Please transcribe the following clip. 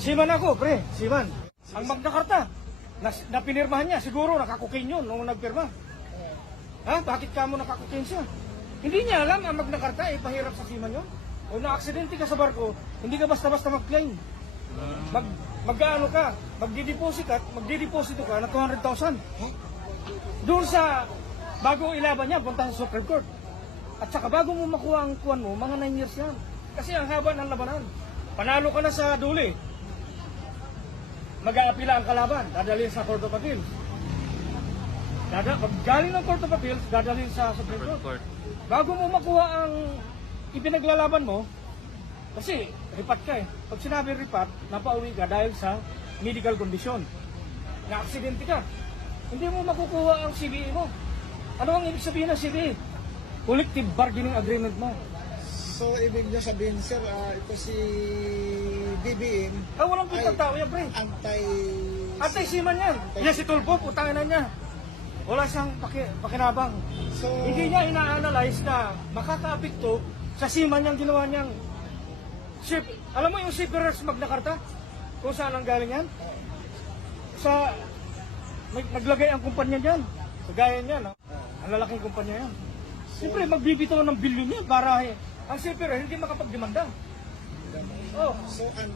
Seaman ako, pre. Seaman. Ang Magna Carta, na pinirmahan niya, siguro nakakukin yun nung nagpirma. Ha? Bakit ka mo nakakukin siya? Hindi niya alam ang Magna Carta, pahirap sa seaman yun. O na-aksidente ka sa barko, hindi ka basta-basta mag-claim. Mag-ano ka, magdideposito ka na 200,000. Doon sa, bago ilaban niya, punta sa Supreme Court. At saka bago mo makuha ang kuwan mo, mga 9 years yan. Kasi ang haba ng labanan. Panalo ka na sa duli. Mag-aapila ang kalaban, dadalhin sa Court of Appeals. Galing ng Court of Appeals, dadalhin sa Supreme Court. Bago mo makuha ang ipinaglalaban mo, kasi ripat ka eh. Pag sinabi ripat, napauwi ka dahil sa medical condition. Na-aksidente ka. Hindi mo makukuha ang CBA mo. Ano ang ibig sabihin ng CBA? Collective bargaining agreement mo. So, ibig niya sabihin, sir, ito si BBM, Walang pintang tao yan, pre. Anti-seaman yan. Yan si Tulfo, putangin na niya. Wala siyang pakinabang. So, Hindi niya ina-analyze na makaka-apekto sa seaman niyang ginawa niyang ship. Alam mo yung shipperers Magna Carta? Kung saan ang galing yan? Sa naglagay ang kumpanya dyan. Kagaya niya, no? Ang lalaking kumpanya yan. Siyempre, magbibitaw ng bilyon yan para ang shipper hindi makapagdemanda. so